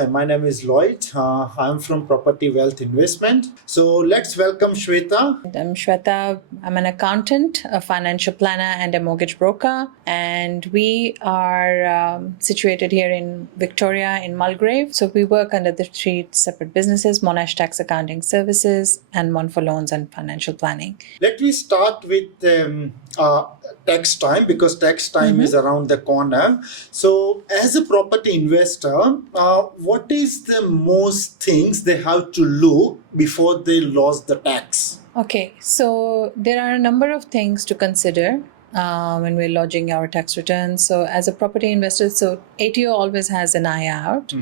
Hi, my name is Lloyd. I'm from Property Wealth Investment. So let's welcome Shweta. I'm Shweta. I'm an accountant, a financial planner, and a mortgage broker. And we are situated here in Victoria in Mulgrave. So we work under the three separate businesses: Monash Tax Accounting Services and one for loans and financial planning. Let me start with tax time, because tax time is around the corner. So as a property investor, what is the most things they have to look before they lose the tax? Okay, so there are a number of things to consider when we're lodging our tax returns. So as a property investor, so ATO always has an eye out.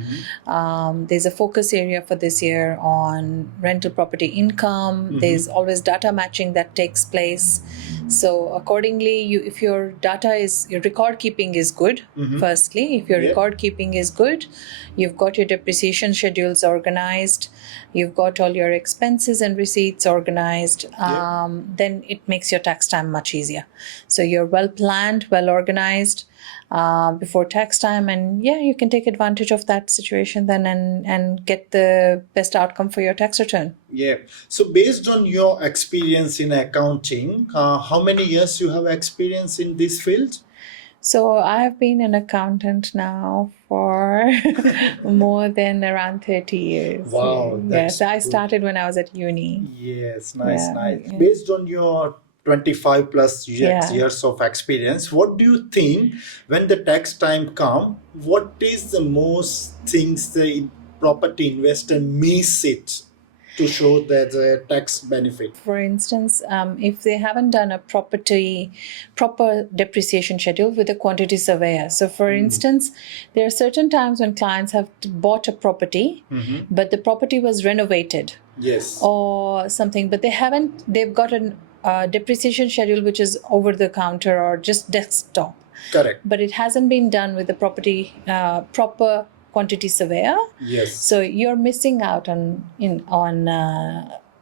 There's a focus area for this year on rental property income. There's always data matching that takes place. So accordingly, if your record keeping is good, firstly, if your record keeping is good, you've got your depreciation schedules organized, you've got all your expenses and receipts organized, then it makes your tax time much easier. So you're well planned, well organized before tax time, and you can take advantage of that situation then and get the best outcome for your tax return. Yeah. So based on your experience in accounting, how many years you have experience in this field? So I have been an accountant now for more than around 30 years. Wow. Yes, I started when I was at uni. Yes, nice. Based on your 25 plus years of experience, what do you think when the tax time comes, what is the most things the property investor miss it to show that the tax benefit? For instance, if they haven't done a proper depreciation schedule with a quantity surveyor. So for instance, there are certain times when clients have bought a property, but the property was renovated. Yes. Or something, but they've got a depreciation schedule which is over the counter or just desktop. Correct. But it hasn't been done with the proper quantity surveyor. Yes. So you're missing out on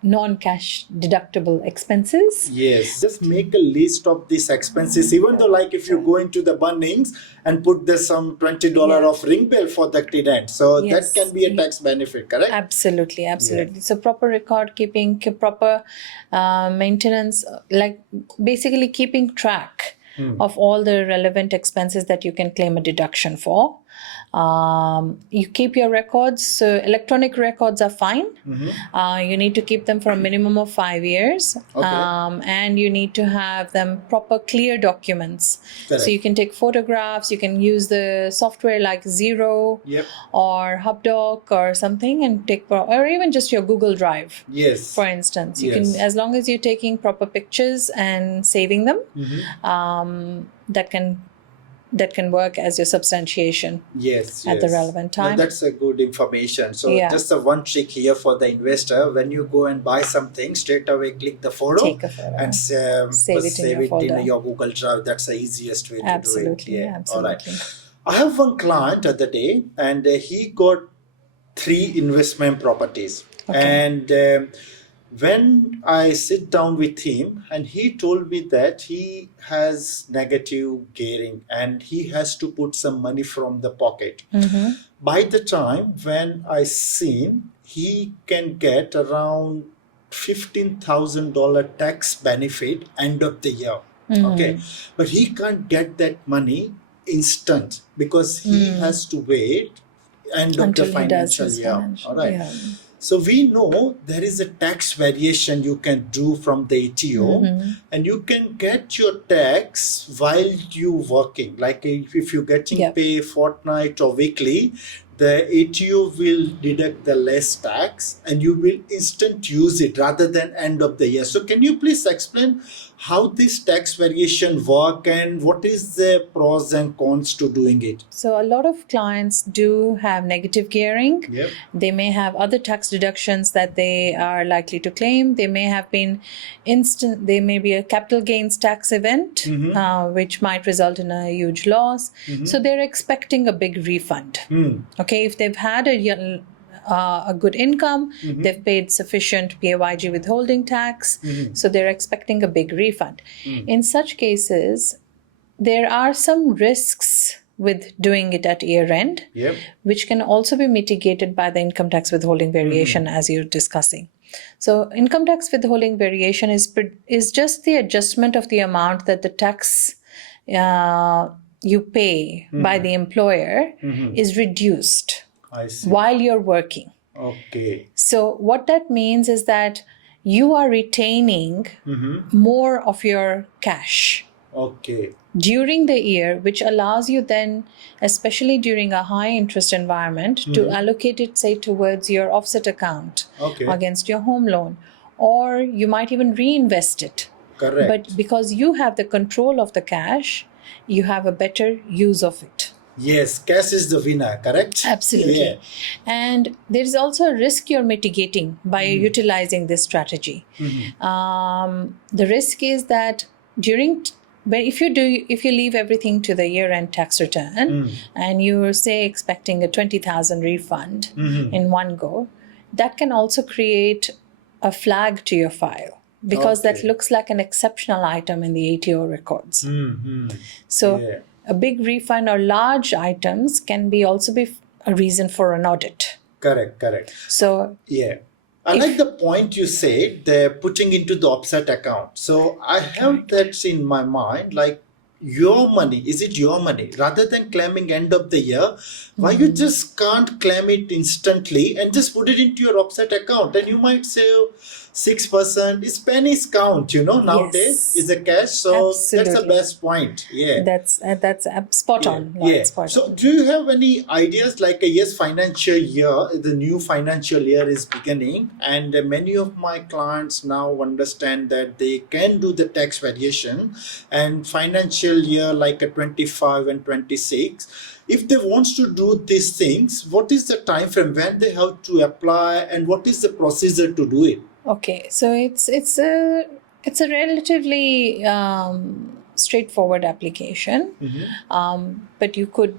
non-cash deductible expenses. Yes. Just make a list of these expenses, even though like if you go into the Bunnings and put there some $20 of ring bill for the tenant. So that can be a tax benefit, correct? Absolutely. So proper record keeping, proper maintenance, like basically keeping track of all the relevant expenses that you can claim a deduction for. You keep your records. So electronic records are fine. You need to keep them for a minimum of 5 years. And you need to have them proper clear documents. Correct. So you can take photographs, you can use the software like Xero or HubDoc or something and or even just your Google Drive. Yes. For instance, you can, as long as you're taking proper pictures and saving them, that can work as your substantiation at the relevant time. No, that's a good information. So just a one trick here for the investor: when you go and buy something, straight away click the photo, take a photo and save it in your Google Drive. That's the easiest way to do it. Absolutely. All right. I have one client the other day, and he got 3 investment properties. And when I sit down with him, and he told me that he has negative gearing and he has to put some money from the pocket. By the time when I seen, he can get around $15,000 tax benefit end of the year. Okay, but he can't get that money instant because he has to wait end of the financial year. All right. So we know there is a tax variation you can do from the ATO, and you can get your tax while you working. Like if you're getting pay fortnight or weekly, the ATO will deduct the less tax and you will instant use it rather than end of the year. So can you please explain how this tax variation work and what is the pros and cons to doing it? So a lot of clients do have negative gearing. They may have other tax deductions that they are likely to claim. They may have been there may be a capital gains tax event, which might result in a huge loss. So they're expecting a big refund. Okay, if they've had a good income, they've paid sufficient PAYG withholding tax, so they're expecting a big refund. In such cases, there are some risks with doing it at year end, which can also be mitigated by the income tax withholding variation as you're discussing. So income tax withholding variation is just the adjustment of the amount that the tax you pay by the employer is reduced while you're working. Okay. So what that means is that you are retaining more of your cash. Okay. During the year, which allows you then, especially during a high interest environment, to allocate it, say, towards your offset account against your home loan, or you might even reinvest it. Correct. But because you have the control of the cash, you have a better use of it. Yes, cash is the winner, correct? Absolutely. Yeah. And there is also a risk you're mitigating by utilizing this strategy. The risk is that if you leave everything to the year-end tax return and you're, say, expecting a 20,000 refund in one go, that can also create a flag to your file because that looks like an exceptional item in the ATO records. So a big refund or large items can also be a reason for an audit. Correct. So I like the point you said, they're putting into the offset account. So I have that in my mind, like your money, is it your money? Rather than claiming end of the year, why you just can't claim it instantly and just put it into your offset account? And you might save 6%. It's pennies count, nowadays is the cash. So that's the best point. Yeah. That's spot on. Spot so on. do you have any ideas like financial year, the new financial year is beginning, and many of my clients now understand that they can do the tax variation, and financial year like a 25 and 26, if they want to do these things, what is the time frame when they have to apply and what is the procedure to do it? Okay, so it's a relatively straightforward application, but you could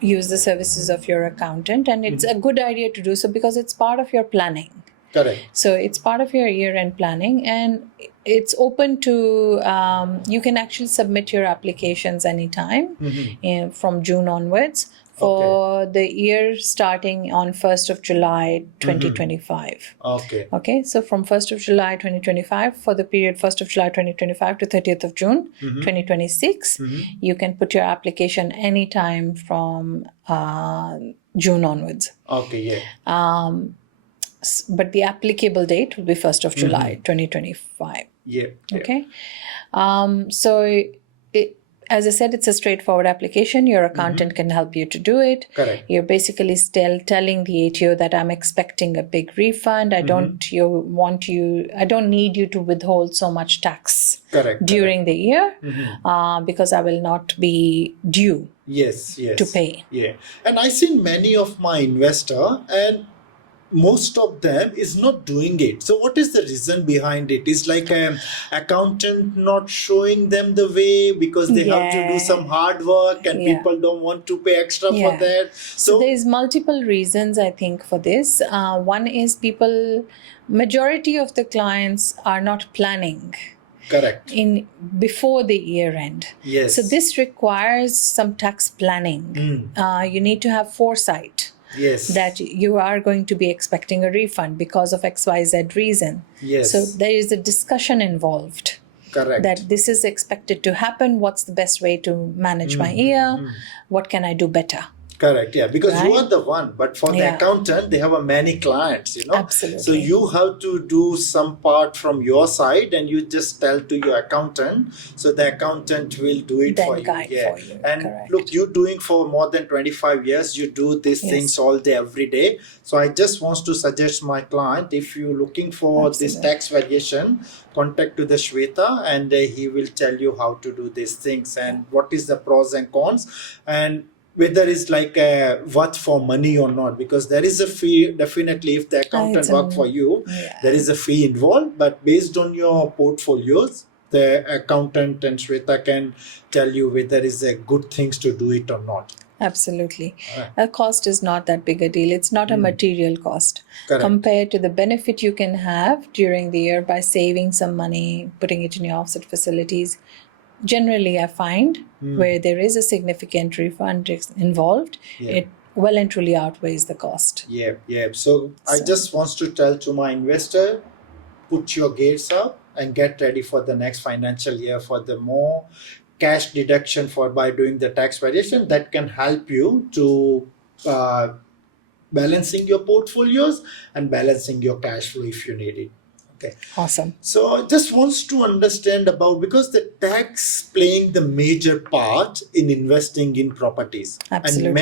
use the services of your accountant, and it's a good idea to do so because it's part of your planning. Correct. So it's part of your year-end planning, and it's open to you can actually submit your applications anytime from June onwards for the year starting on 1st of July 2025. Okay, so from 1st of July 2025 for the period 1st of July 2025 to 30th of June 2026, you can put your application anytime from June onwards. But the applicable date will be 1st of July 2025. Okay. So as I said, it's a straightforward application. Your accountant can help you to do it. Correct. You're basically still telling the ATO that I'm expecting a big refund. I don't need you to withhold so much tax during the year because I will not be due to pay. Yeah. And I've seen many of my investor, and most of them is not doing it. So what is the reason behind it? It's like an accountant not showing them the way because they have to do some hard work and people don't want to pay extra for that. So there's multiple reasons, I think, for this. One is majority of the clients are not planning. Correct. Before the year end. Yes. So this requires some tax planning. You need to have foresight. Yes. That you are going to be expecting a refund because of XYZ reason. Yes. So there is a discussion involved. Correct. That this is expected to happen. What's the best way to manage my year? What can I do better? Correct, yeah, because you are the one, but for the accountant, they have many clients, Absolutely. So you have to do some part from your side and you just tell to your accountant, so the accountant will do it for you. For you. And correct. look, you're doing for more than 25 years, you do these things all day, every day. So I just want to suggest my client, if you're looking for this tax variation, contact to the Shweta and he will tell you how to do these things and what is the pros and cons, and whether it's like worth for money or not, because there is a fee. Definitely, if the accountant work for you, there is a fee involved, but based on your portfolios, the accountant and Shweta can tell you whether it's a good things to do it or not. Absolutely. A cost is not that big a deal. It's not a material cost. Correct. Compared to the benefit you can have during the year by saving some money, putting it in your offset facilities. generally I find where there is a significant refund involved, it well and truly outweighs the cost. Yeah. So I just want to tell to my investor, put your gates up and get ready for the next financial year for the more cash deduction for by doing the tax variation that can help you to balancing your portfolios and balancing your cash flow if you need it. Okay. Awesome. So just wants to understand about, because the tax playing the major part in investing in properties. Absolutely. And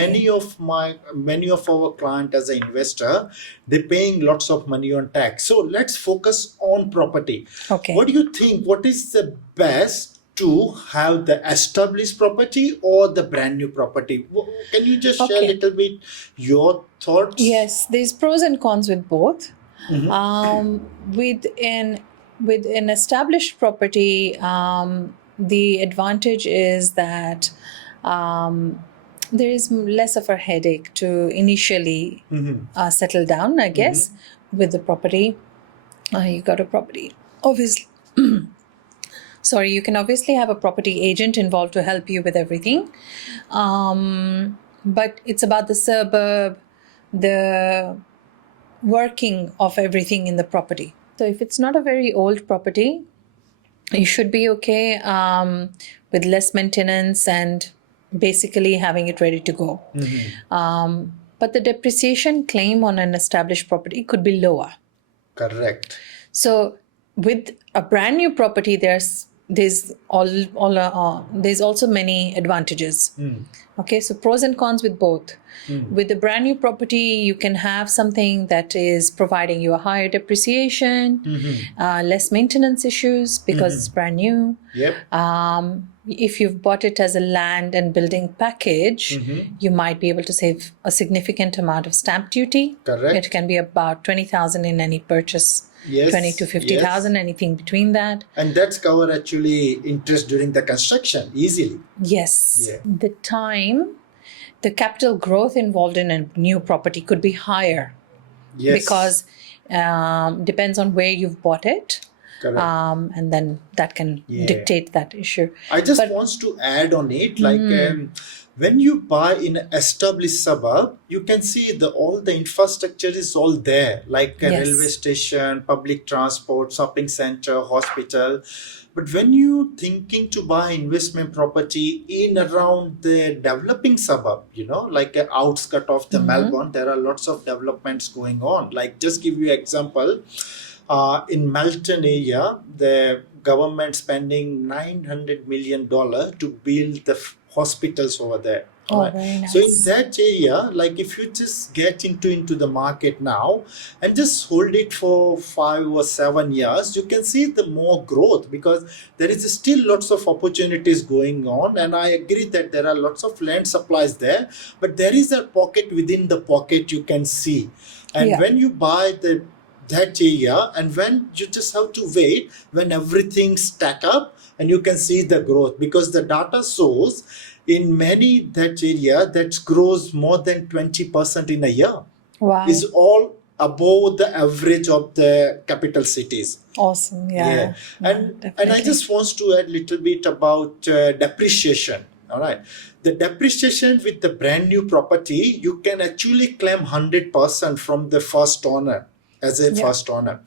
many of our client as an investor, they're paying lots of money on tax. So let's focus on property. Okay. What do you think? What is the best to have the established property or the brand new property? Can you just share a little bit your thoughts? Yes, there's pros and cons with both. With an established property, the advantage is that there is less of a headache to initially settle down, I guess, with the property. You got a property, obviously. Sorry, you can obviously have a property agent involved to help you with everything. But it's about the suburb, the working of everything in the property. So if it's not a very old property, you should be okay with less maintenance and basically having it ready to go. But the depreciation claim on an established property could be lower. Correct. So with a brand new property, there's also many advantages. Okay, so pros and cons with both. With the brand new property, you can have something that is providing you a higher depreciation, less maintenance issues because it's brand new. If you've bought it as a land and building package, you might be able to save a significant amount of stamp duty. Correct. It can be about 20,000 in any purchase. 20 to 50,000, anything between that. And that's cover actually interest during the construction easily. Yes. The the capital growth involved in a new property could be higher. Because depends on where you've bought it. Correct. And then that can dictate that issue. I just want to add on it, like when you buy in an established suburb, you can see all the infrastructure is all there, like a railway station, public transport, shopping center, hospital. But when you thinking to buy investment property in around the developing suburb, like an outskirt of the Melbourne, there are lots of developments going on. Like just give you example, in Melton area, the government spending $900 million to build the hospitals over there. Very nice. So in that area, like if you just get into the market now and just hold it for 5 or 7 years, you can see the more growth, because there is still lots of opportunities going on. And I agree that there are lots of land supplies there, but there is a pocket within the pocket you can see. And when you buy that area, and when you just have to wait when everything stack up and you can see the growth, because the data shows in many that area that grows more than 20% in a year. Wow. Is all above the average of the capital cities. Awesome. And I just want to add a little bit about depreciation. All right. The depreciation with the brand new property, you can actually claim 100% from the first owner as a first owner.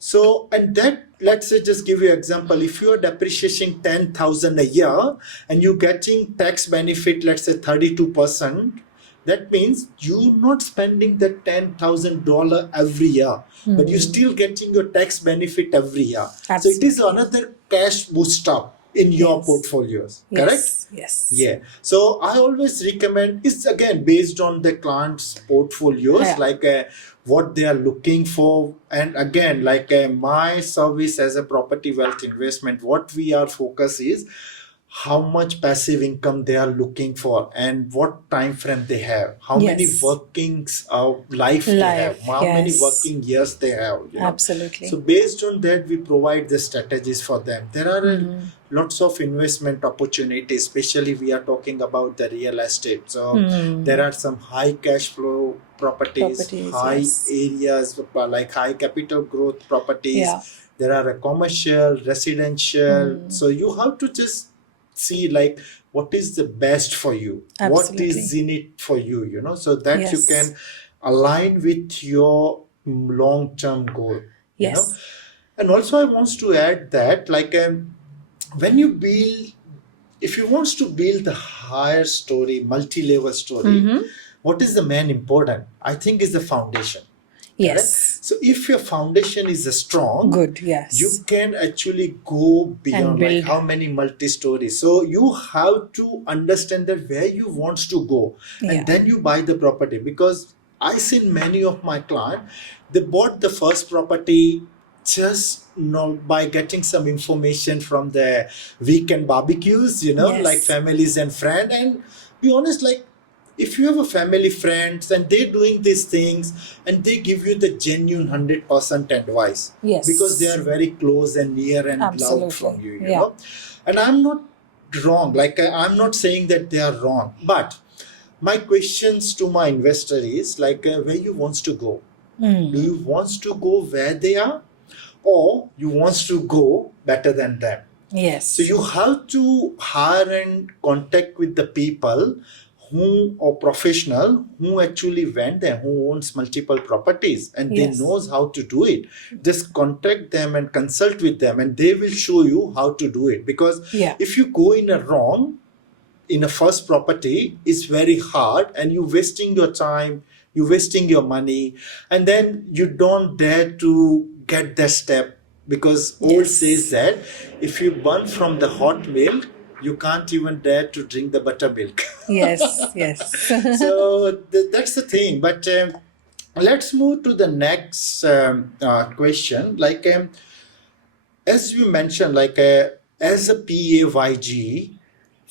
So, and that, let's say, just give you an example. If you are depreciating 10,000 a year and you're getting tax benefit, let's say 32%, that means you're not spending the $10,000 every year, but you're still getting your tax benefit every year. Absolutely. So it is another cash booster in your portfolios, correct? Yes. Yeah. So I always recommend, it's again based on the client's portfolios, like what they are looking for. And again, like my service as a property wealth investment, what we are focus is how much passive income they are looking for and what time frame they have, how many workings of life they have, how many working years they have. Absolutely. So based on that, we provide the strategies for them. There are lots of investment opportunities, especially we are talking about the real estate. So there are some high cash flow properties high areas like high capital growth properties. There are a commercial, residential. So you have to just see like what is the best for you, what Absolutely. is in it for you, you know, so that you Yes. can align with your long-term goal, you know. Yes. And also I want to add that like when you build, if you want to build the higher story, multi-level story, what is the main important? I think is the foundation. Yes. Correct? So if your foundation is strong, Good. Yes. you can actually go beyond like build. how many multi-stories. So you have to understand that where you want to go, Yeah. and then you buy the property. Because I seen many of my clients, they bought the first property just by getting some information from the weekend barbecues, you know, Yes. like families and friends. And be honest, like if you have a family friends and they're doing these things and they give you the genuine 100% advice, Yes. because they are very close and near and Absolutely. loved from you, you Yeah. know. And I'm not wrong, like I'm not saying that they are wrong, but my questions to my investor is like where you wants to go. Do you want to go where they are, or you want to go better than them? Yes. So you have to hire and contact with the people who or professional who actually went there, who owns multiple properties, and Yes. they knows how to do it. Just contact them and consult with them, and they will show you how to do it. Because Yeah. if you go in a wrong, in a first property, it's very hard, and you're wasting your time, you're wasting your money, and then you don't dare to get that step. Because old Yes. says that if you burn from the hot milk, you can't even dare to drink the buttermilk. Yes. Yes. So that's the thing. But let's move to the next question. Like as you mentioned, like as a PAYG,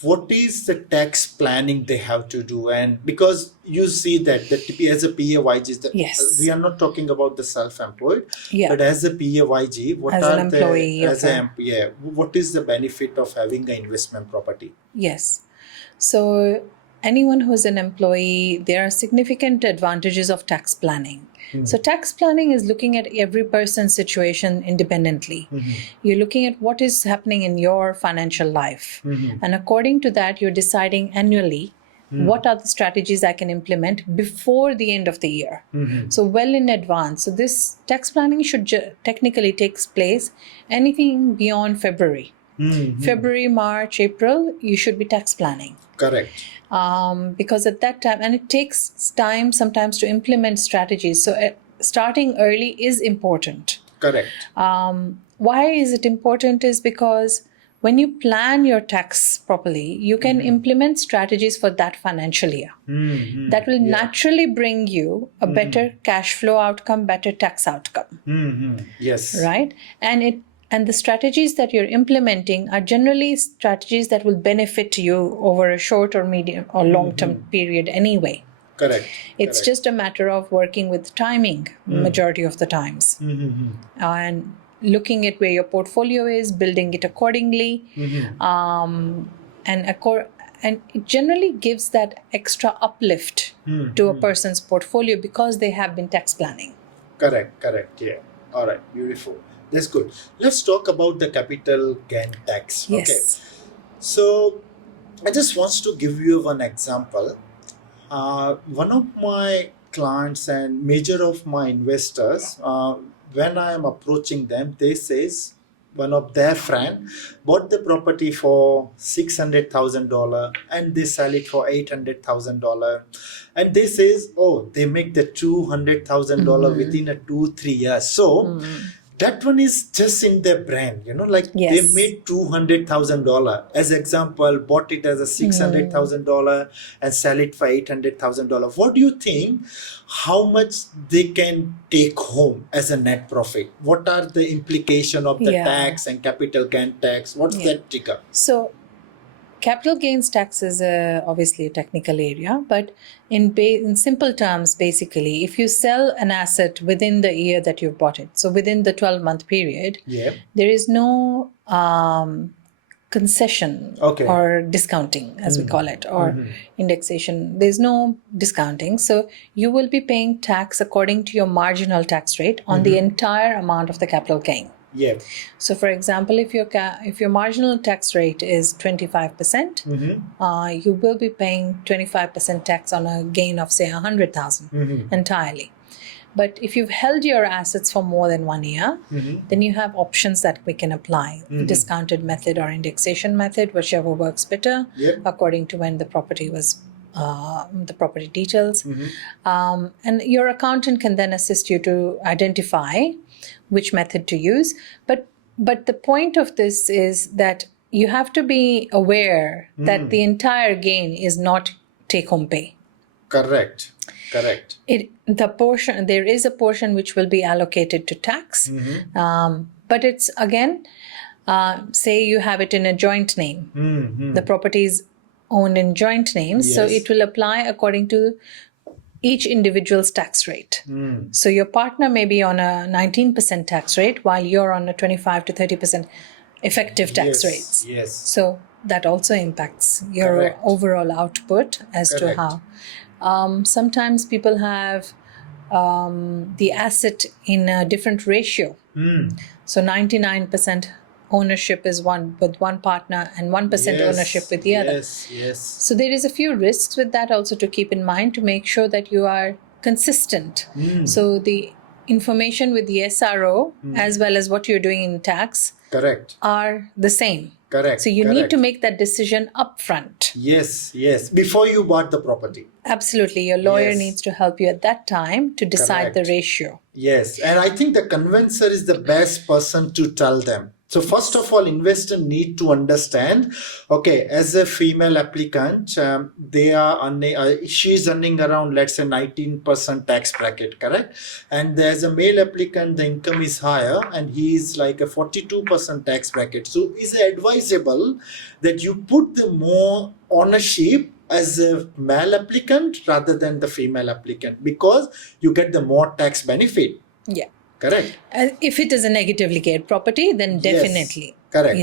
what is the tax planning they have to do? And because you see that as a PAYG, Yes. we are not talking about the self-employed, Yeah. but as a PAYG, what As are an employee, the as okay. what is the benefit of having an investment property? Yes. So anyone who is an employee, there are significant advantages of tax planning. So tax planning is looking at every person's situation independently. You're looking at what is happening in your financial life. And according to that, you're deciding annually what are the strategies I can implement before the end of the year. So well in advance. So this tax planning should technically takes place anything beyond February. February, March, April, you should be tax planning. Correct. Because at that time, and it takes time sometimes to implement strategies. So starting early is important. Correct. Why is it important is because when you plan your tax properly, you can implement strategies for that financial year. That will naturally bring you a better cash flow outcome, better tax outcome. Yes. Right? And the strategies that you're implementing are generally strategies that will benefit you over a short or medium or long-term period anyway. Correct. It's just a matter of working with timing majority of the times. And looking at where your portfolio is, building it accordingly. And it generally gives that extra uplift to a person's portfolio because they have been tax planning. Correct. Yeah. All right. Beautiful. That's good. Let's talk about the capital gain tax. Yes. Okay. So I just want to give you one example. One of my clients and major of my investors, when I am approaching them, they says one of their friend bought the property for $600,000 and they sell it for $800,000, and they says, oh, they make the $200,000 within a 2-3 years. So that one is just in their brain, you know, like they made $200,000 as example, bought it as a $600,000 and sell it for $800,000. What do you think? How much they can take home as a net profit? What are the implication of the tax and capital gain tax? What's that trigger? So capital gains tax is obviously a technical area, but in simple terms, basically, if you sell an asset within the year that you've bought it, so within the 12-month period, there is no concession or discounting, as we call it, or indexation. There's no discounting. So you will be paying tax according to your marginal tax rate on the entire amount of the capital gain. Yeah. So, for example, if your marginal tax rate is 25%, you will be paying 25% tax on a gain of, say, 100,000 entirely. But if you've held your assets for more than 1 year, then you have options that we can apply. Discounted method or indexation method, whichever works better, according to when the property was, the property details. And your accountant can then assist you to identify which method to use. But the point of this is that you have to be aware that the entire gain is not take-home pay. Correct. There is a portion which will be allocated to tax, but it's again, say you have it in a joint name. The property is owned in joint names, so it will apply according to each individual's tax rate. So your partner may be on a 19% tax rate while you're on a 25 to 30% effective tax rates. Yes. So that also impacts your overall output as to how. Sometimes people have the asset in a different ratio. So 99% ownership is with one partner and 1% ownership with the other. Yes. So there is a few risks with that also to keep in mind to make sure that you are consistent. So the information with the SRO as well as what you're doing in tax are the same. So you need to make that decision upfront. Yes. Before you bought the property. Absolutely. Your lawyer needs to help you at that time to decide the ratio. Yes. And I think the conveyancer is the best person to tell them. So first of all, investor need to understand, okay, as a female applicant, she's earning around, let's say, 19% tax bracket, correct? And as a male applicant, the income is higher and he is like a 42% tax bracket. So is it advisable that you put the more ownership as a male applicant rather than the female applicant, because you get the more tax benefit. Yeah. Correct. If it is a negatively geared property, then definitely. Correct.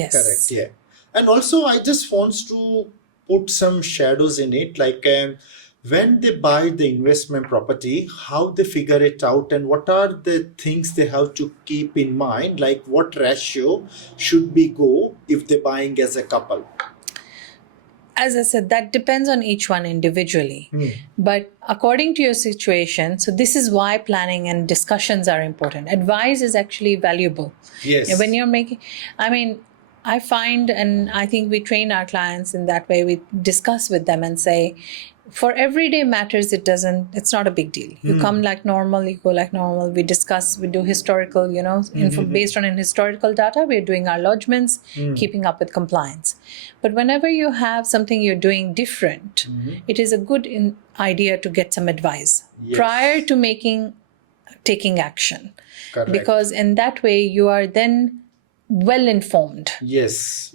Yeah. And also, I just want to put some shadows in it, like when they buy the investment property, how they figure it out and what are the things they have to keep in mind, like what ratio should be go if they're buying as a couple. As I said, that depends on each one individually. But according to your situation, so this is why planning and discussions are important. Advice is actually valuable. Yes. When you're making, I find, and I think we train our clients in that way, we discuss with them and say, for everyday matters, it's not a big deal. You come like normal, you go like normal. We discuss, we do historical, based on historical data, we're doing our lodgements, keeping up with compliance. But whenever you have something you're doing different, it is a good idea to get some advice prior to taking action. Correct. Because in that way, you are then well informed. Yes,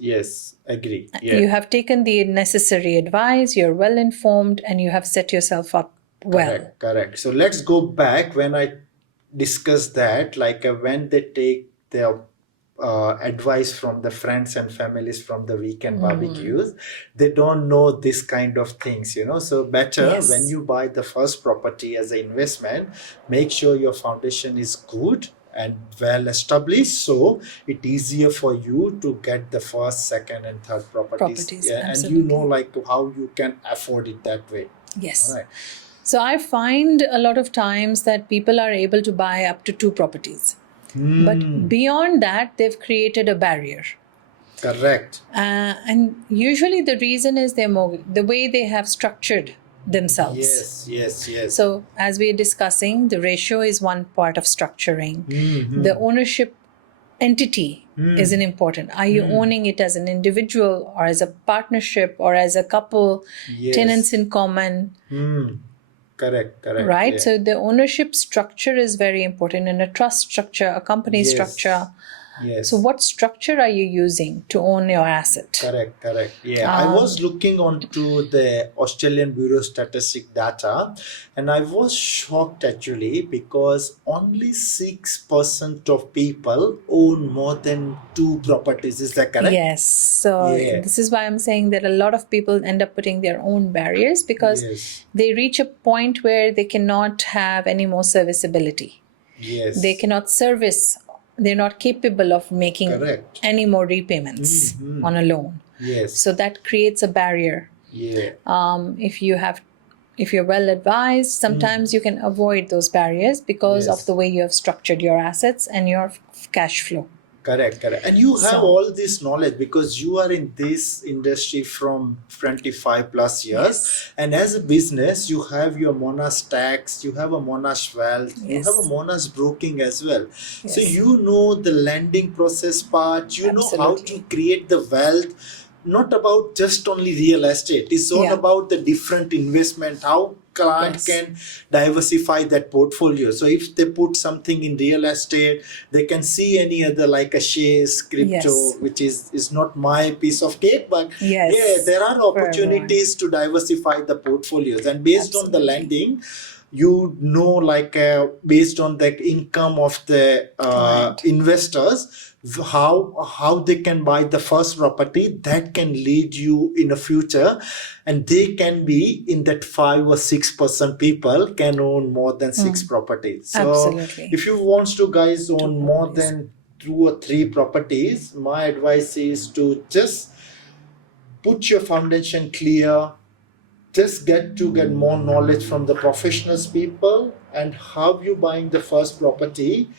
agree. Yeah. You have taken the necessary advice, you're well informed, and you have set yourself up well. Correct. So let's go back when I discussed that, like when they take their advice from the friends and families from the weekend barbecues, they don't know this kind of things, so better when you buy the first property as an investment, make sure your foundation is good and well established, so it's easier for you to get the first, second and third properties. And like how you can afford it that way. Yes. All right. So I find a lot of times that people are able to buy up to 2 properties. But beyond that, they've created a barrier. Correct. And usually the reason is the way they have structured themselves. Yes. So as we are discussing, the ratio is one part of structuring. The ownership entity is an important. Are you owning it as an individual or as a partnership or as a couple, tenants in common? Correct. Right? Yeah. So the ownership structure is very important, and a trust structure, a company structure. Yes. So what structure are you using to own your asset? Correct. Yeah. I was looking onto the Australian Bureau Statistic data and I was shocked actually, because only 6% of people own more than 2 properties. Is that correct? Yes. So this is why I'm saying that a lot of people end up putting their own barriers because they reach a point where they cannot have any more serviceability. Yes. They cannot service they're not capable of making Correct. any more repayments on a loan. Yes. So that creates a barrier. Yeah. If you're well advised, sometimes you can avoid those barriers because of Yes. the way you have structured your assets and your cash flow. Correct. And you have all this knowledge because you are in this industry from 25 plus years. Yes. And as a business, you have your Monash tax, you have a Monash wealth, you Yes. have a Monash broking as well. Yes. So you know the lending process part, you know how to Absolutely. create the wealth, not about just only real estate. It's all Yeah. about the different investment, how client Yes. can diversify that portfolio. So if they put something in real estate, they can see any other like a shares, crypto, Yes. which is not my piece of cake, but Yes. yeah, there are For opportunities to diversify the portfolios. And based on the Absolutely. lending, you know, like based on the income of the Client. investors, how they can buy the first property that can lead you in the future, and they can be in that 5 or 6% people can own more than 6 properties. So Absolutely. if you want to guys own more properties. than 2 or 3 properties, my advice is to just put your foundation clear, just get more knowledge from the professionals people, and how you buying the first property,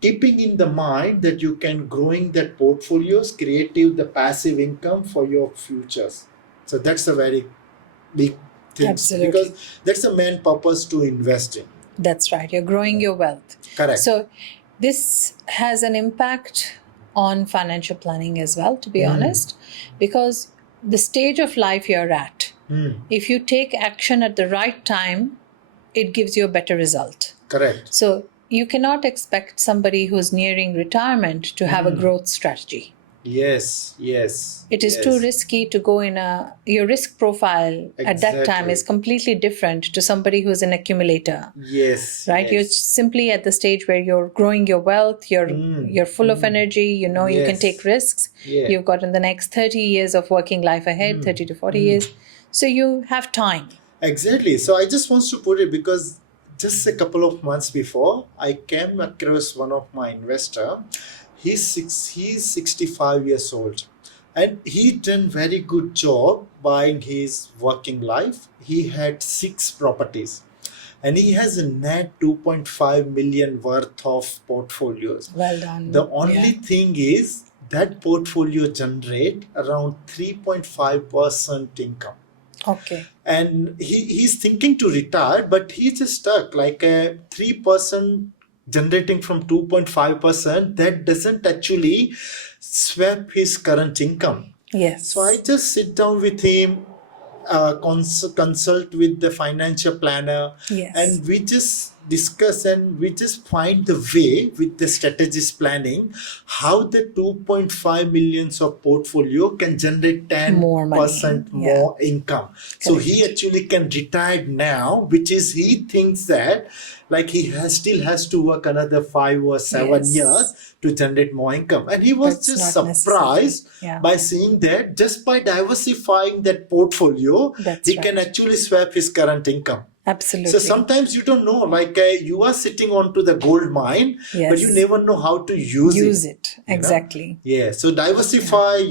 keeping in the mind that you can growing that portfolios, creative the passive income for your futures. So that's a very big thing. Absolutely. Because that's the main purpose to invest in. That's right. You're growing your wealth. Correct. So this has an impact on financial planning as well, to be honest, because the stage of life you're at, if you take action at the right time, it gives you a better result. Correct. So you cannot expect somebody who's nearing retirement to have a growth strategy. Yes. It is too risky to go in your risk profile at that time Exactly. is completely different to somebody who's an accumulator. Yes. Right? You're simply at the stage where you're growing your wealth, you're full of energy, you know, you can Yes. take risks. Yeah. You've got in the next 30 years of working life ahead, 30 to 40 years. So you have time. Exactly. So I just want to put it because just a couple of months before, I came across one of my investor. He's 65 years old, and he done very good job buying his working life. He had 6 properties, and he has a net 2.5 million worth of portfolios. Well done. The only thing is that portfolio generate around 3.5% income. Okay. And he's thinking to retire, but he's just stuck like a 3% generating from 2.5%. That doesn't actually swap his current income. Yes. So I just sit down with him, consult with the financial planner, Yes. and we just discuss and we just find the way with the strategist planning how the 2.5 millions of portfolio can generate 10% More money. more income. So he actually can retire now, which is he thinks that like he still has to work another 5 or 7 years to generate more income. And he was That's just not surprised necessary. by seeing that just by diversifying that portfolio, That's he right. can actually swap his current income. Absolutely. So sometimes you don't know, like you are sitting onto the gold mine, but you never know how to use it. you know? Exactly. Yeah. So diversify,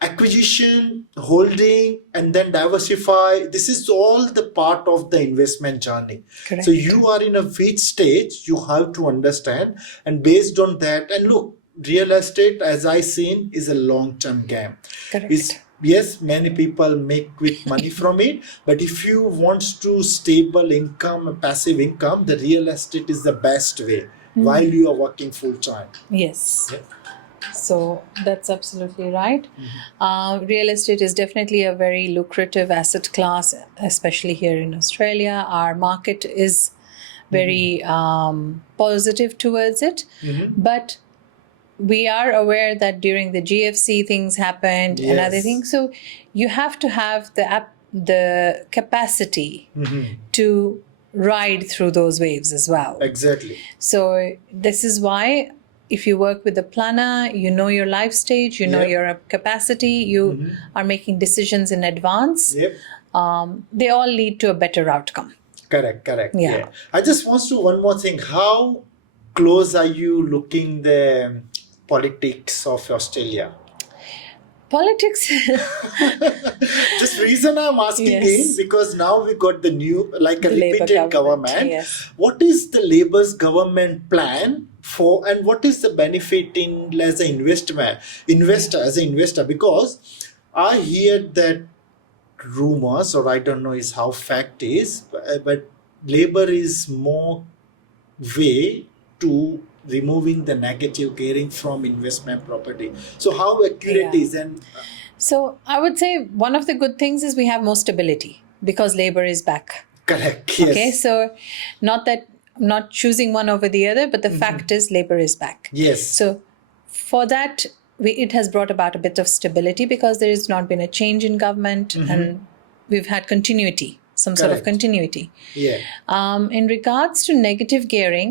acquisition, holding, and then diversify. This is all the part of the investment journey. Correct. So you are in a which stage you have to understand, and based on that, and look, real estate, as I seen, is a long-term game. Correct. Yes, many people make quick money from it, but if you want to stable income, passive income, the real estate is the best way while you are working full time. Yes. Yeah. So that's absolutely right. Real estate is definitely a very lucrative asset class, especially here in Australia. Our market is very positive towards it, but we are aware that during the GFC things happened and other things. So you have to have the capacity to ride through those waves as well. Exactly. So this is why if you work with a planner, you know your life stage, you know your capacity, you are making decisions in advance. Yep. They all lead to a better outcome. Correct. Yeah. I just want to one more thing. How close are you looking the politics of Australia? Politics. Just reason I'm asking Yes. because now we got the new, like a The Labour repeated government, government. yes. What is the Labour's government plan for, and what is the benefit in as an investor? Because I hear that rumors, or I don't know is how fact is, but Labour is more way to removing the negative gearing from investment property. So how accurate Yeah. is, and So I would say one of the good things is we have more stability because labor is back. correct, yes. Okay, so not choosing one over the other, but the fact is labor is back. Yes. So for that, it has brought about a bit of stability because there has not been a change in government and we've had continuity, some sort of Correct. continuity. Yeah. In regards to negative gearing,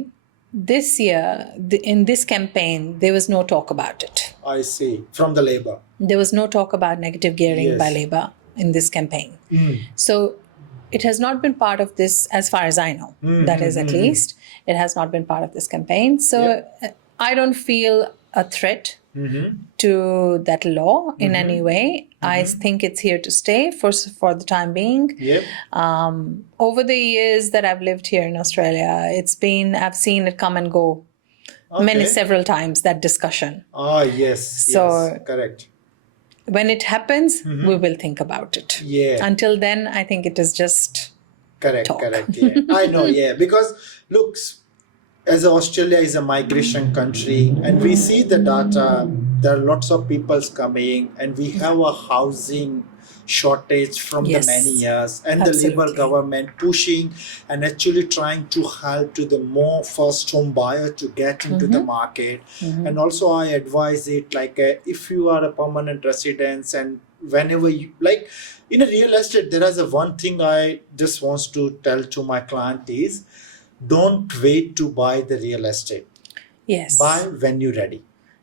this year, in this campaign, there was no talk about it. I see. From the Labour. There was no talk about negative gearing by Yes. Labour in this campaign. So it has not been part of this, as far as I know. That is, at least, it has not been part of this campaign. So I don't feel a threat to that law in any way. I think it's here to stay for the time being. Yep. Over the years that I've lived here in Australia, I've seen it come and go several times, that discussion. Ah, yes. So- yes. Correct. When it happens, we will think about it. Yeah. Until then, I think it is just Correct, talk. correct. Yeah. I know, yeah. Because look, as Australia is a migration country, and we see the data, there are lots of people's coming, and we have a housing shortage from Yes. the many years, and the Absolutely. Labour government pushing and actually trying to help to the more first home buyer to get into the market. And also I advise it like if you are a permanent resident, and whenever you like in a real estate, there is a one thing I just wants to tell to my client is don't wait to buy the real estate. yes, Buy when you're ready.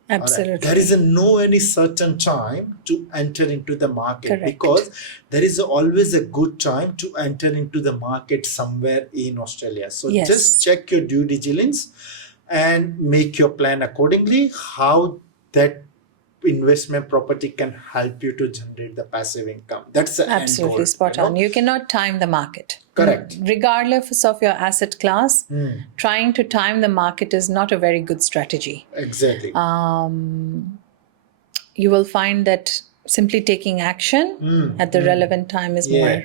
All right. absolutely. There is no any certain time to enter into the market. Correct. Because there is always a good time to enter into the market somewhere in Australia. So Yes. just check your due diligence and make your plan accordingly. How that investment property can help you to generate the passive income. That's the Absolutely end goal. spot you know? on. You cannot time the market. Correct. Regardless of your asset class, trying to time the market is not a very good strategy. Exactly. You will find that simply taking action at the relevant time is more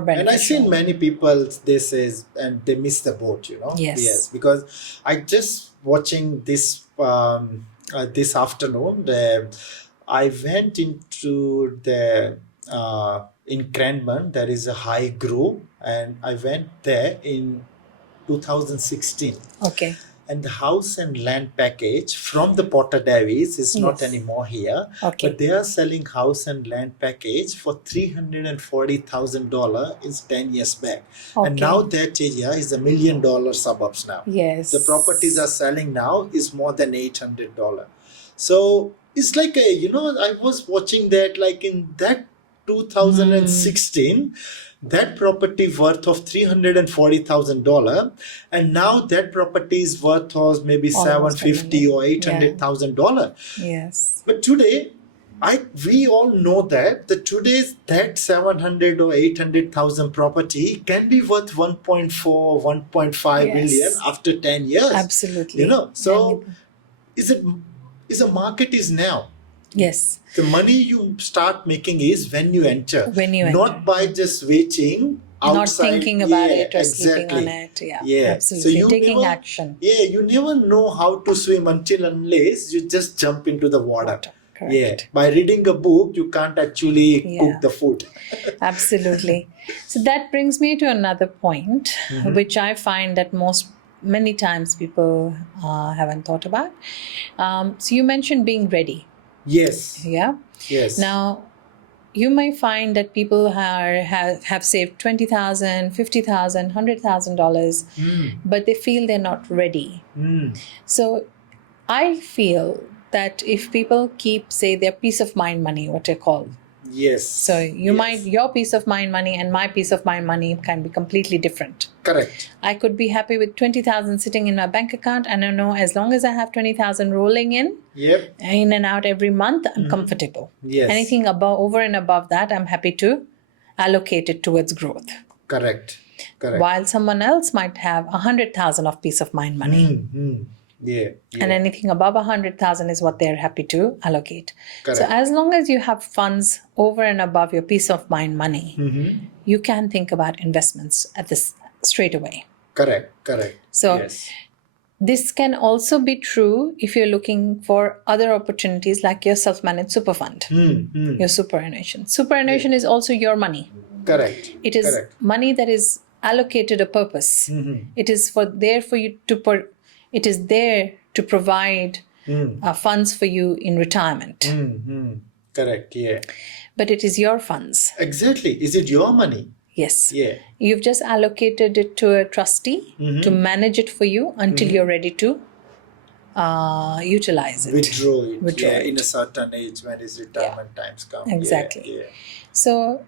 beneficial. And I've seen many people they says and they miss the boat, you know. Yes. Because I just watching this this afternoon. I went into the in Cranbourne. There is a high grove, and I went there in 2016. Okay. And the house and land package from the Porter Davies is not Yes. anymore here. Okay. But they are selling house and land package for $340,000 is 10 years back. And Okay. now that area is $1 million suburbs now. Yes. The properties are selling now is more than $800. So it's like a, you know, I was watching that like in that 2016, that property worth of $340,000, and now that property is worth of maybe Almost $750,000 or $1 million. $800,000. Yes. But today, we all know that today's that 700 or 800,000 property can be worth 1.4, 1.5 Yes. million after 10 years. Absolutely. You know, so is a market is now. Yes. The money you start making is when you enter. When you not enter. by just waiting outside. Not thinking about it or sleeping exactly. on it. Yeah. Yeah. Absolutely. So Taking never, action. Yeah, you never know how to swim unless you just jump into the water. Correct. Yeah. By reading a book, you can't actually cook the food. Absolutely. So that brings me to another point, which I find that many times people haven't thought about. So you mentioned being ready. Yes. Yeah. Yes. Now, you may find that people have saved $20,000, $50,000, $100,000, but they feel they're not ready. So I feel that if people keep, say, their peace of mind money, what they call, Yes. So your peace of mind money and my peace of mind money can be completely different. Correct. I could be happy with 20,000 sitting in my bank account, and I know as long as I have 20,000 rolling in and out every month, I'm comfortable. Yes. Anything over and above that, I'm happy to allocate it towards growth. Correct. While someone else might have 100,000 of peace of mind money. And anything above 100,000 is what they're happy to allocate. Correct. So as long as you have funds over and above your peace of mind money, you can think about investments at this straight away. Correct. So this can also be true if you're looking for other opportunities like your self-managed super fund, your superannuation. Superannuation is also your money. Correct. It is money that is allocated a purpose. It is it is there to provide funds for you in retirement. Correct. Yeah. But it is your funds. Exactly. Is it your money? Yes. Yeah. You've just allocated it to a trustee to manage it for you until you're ready to utilize it. Withdraw it. In a certain age when his retirement times come. Exactly. Yeah. So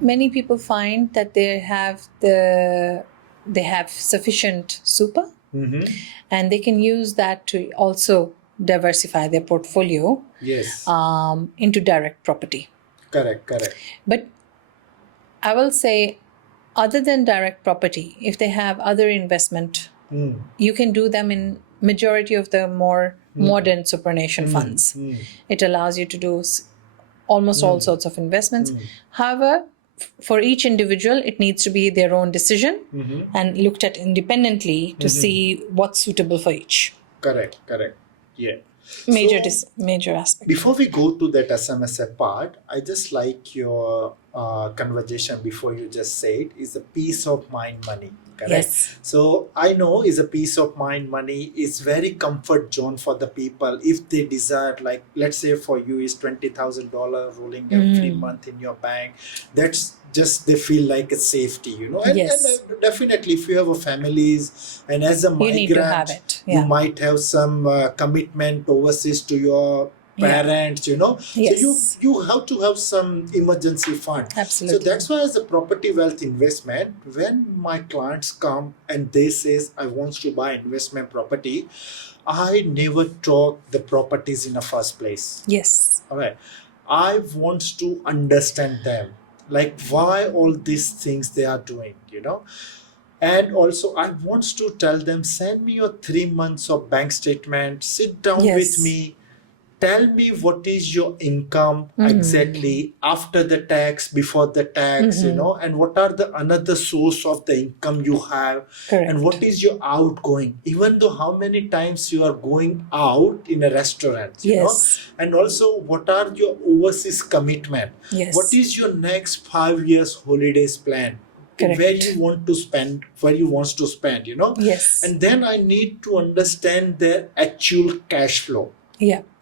many people find that they have sufficient super, and they can use that to also diversify their portfolio into direct property. Correct. But I will say, other than direct property, if they have other investment, you can do them in majority of the more modern superannuation funds. It allows you to do almost all sorts of investments. However, for each individual, it needs to be their own decision and looked at independently to see what's suitable for each. Correct. Yeah. Major aspect. Before we go to that SMSF part, I just like your conversation before you just said is a peace of mind money. Correct? Yes. So I know is a peace of mind money is very comfort zone for the people if they desire, like let's say for you is $20,000 rolling every month in your bank. That's just they feel like a safety, and definitely if you have a families and as a migrant, you need to have it. You might have some commitment overseas to your parents, so you have to have some emergency fund. Absolutely. So that's why as a property wealth investment, when my clients come and they says I want to buy investment property, I never talk the properties in the first place. Yes. All right. I want to understand them, like why all these things they are doing, and also I want to tell them, send me your 3 months of bank statement, sit down with me, tell me what is your income exactly after the tax, before the tax, and what are the another source of the income you have. Correct. And what is your outgoing, even though how many times you are going out in a restaurant, and also what are your overseas commitment, what is your next 5 years holidays plan. Correct. Where you want to spend, and then I need to understand their actual cash flow.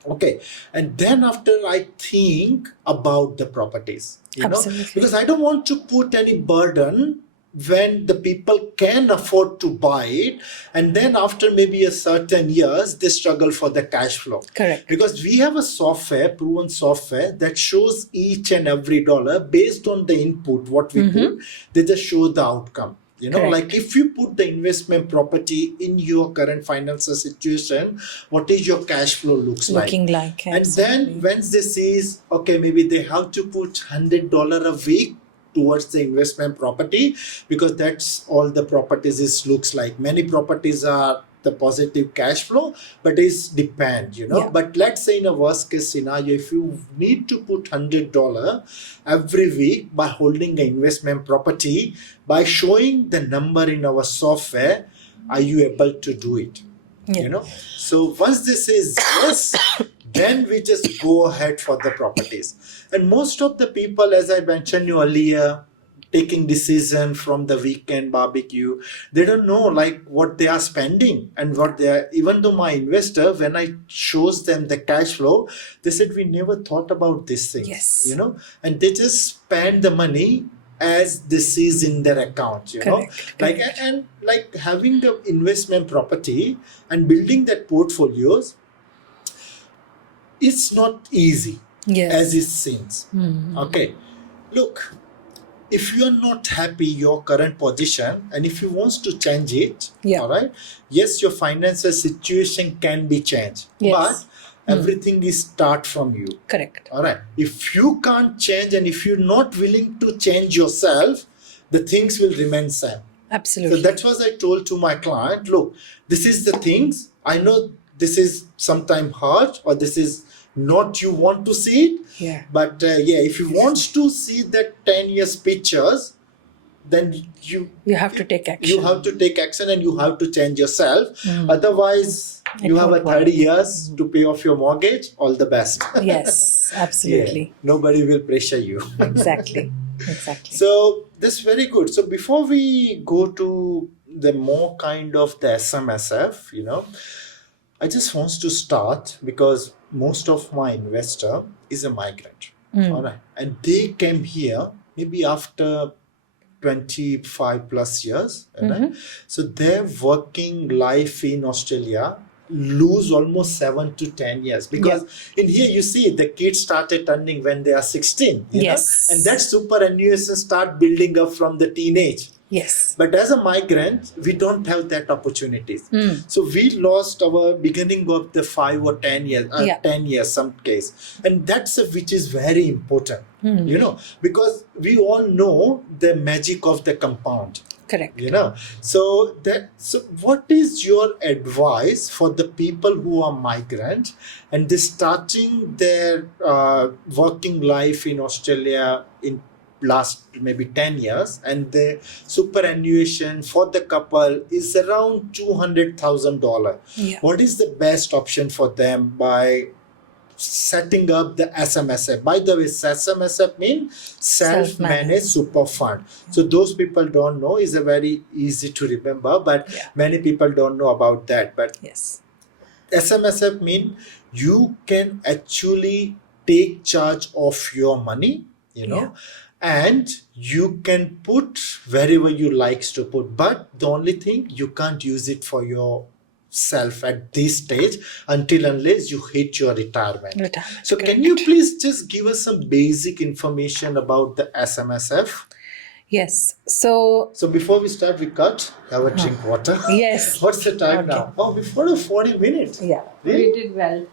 Okay, and then after I think about the properties, because I don't want to put any burden when the people can afford to buy it, and then after maybe a certain years they struggle for the cash flow. Correct. Because we have a proven software that shows each and every dollar based on the input what we put, they just show the outcome. Like if you put the investment property in your current financial situation, what is your cash flow looking like? And then once they see, okay, maybe they have to put $100 a week towards the investment property, because that's all the properties looks like. Many properties are the positive cash flow, but it's depend, But let's say in a worst case scenario, if you need to put $100 every week by holding an investment property, by showing the number in our software, are you able to do it? So once this is yes, then we just go ahead for the properties. And most of the people, as I mentioned you earlier, taking decision from the weekend barbecue, they don't know like what they are spending and what they are. Even though my investor, when I shows them the cash flow, they said we never thought about this thing. And they just spend the money as this is in their account, Correct. Like having the investment property and building that portfolios, it's not easy. Yes. as it seems. Okay, look, if you are not happy your current position and if you want to change it, all right, yes, your financial situation can be changed, but everything is start from you. Correct. All right, if you can't change and if you're not willing to change yourself, the things will remain same. Absolutely. So that's what I told to my client, look, this is the things, I know this is sometimes hard or this is not you want to see it, but if you want to see that 10 years pictures, then you have to take action. You have to take action and you have to change yourself. Otherwise, you have a 30 years to pay off your mortgage. All the best. Yes, absolutely. Nobody will pressure you. Exactly. So that's very good. So before we go to the more kind of the SMSF, I just want to start because most of my investor is a migrant. All right. And they came here maybe after 25 plus years. Right? So their working life in Australia lose almost 7 to 10 years because in here you see the kids started turning when they are 16. Yes. And that superannuation start building up from the teenage. Yes. But as a migrant, we don't have that opportunities. So we lost our beginning of the 5 or 10 years, 10 years some case. And that's which is very important, because we all know the magic of the compound. Correct. So what is your advice for the people who are migrant and they starting their working life in Australia in last maybe 10 years and the superannuation for the couple is around $200,000. What is the best option for them by setting up the SMSF? By the way, SMSF means self-managed super fund. So those people don't know, is a very easy to remember, but many people don't know about that. But SMSF means you can actually take charge of your money, and you can put wherever you likes to put. But the only thing, you can't use it for yourself at this stage until unless you hit your retirement. So can you please just give us some basic information about the SMSF? Yes. So before we start, we have a drink water. Yes. What's the time now? Oh, before 40 minutes. Yeah. Really? We did well.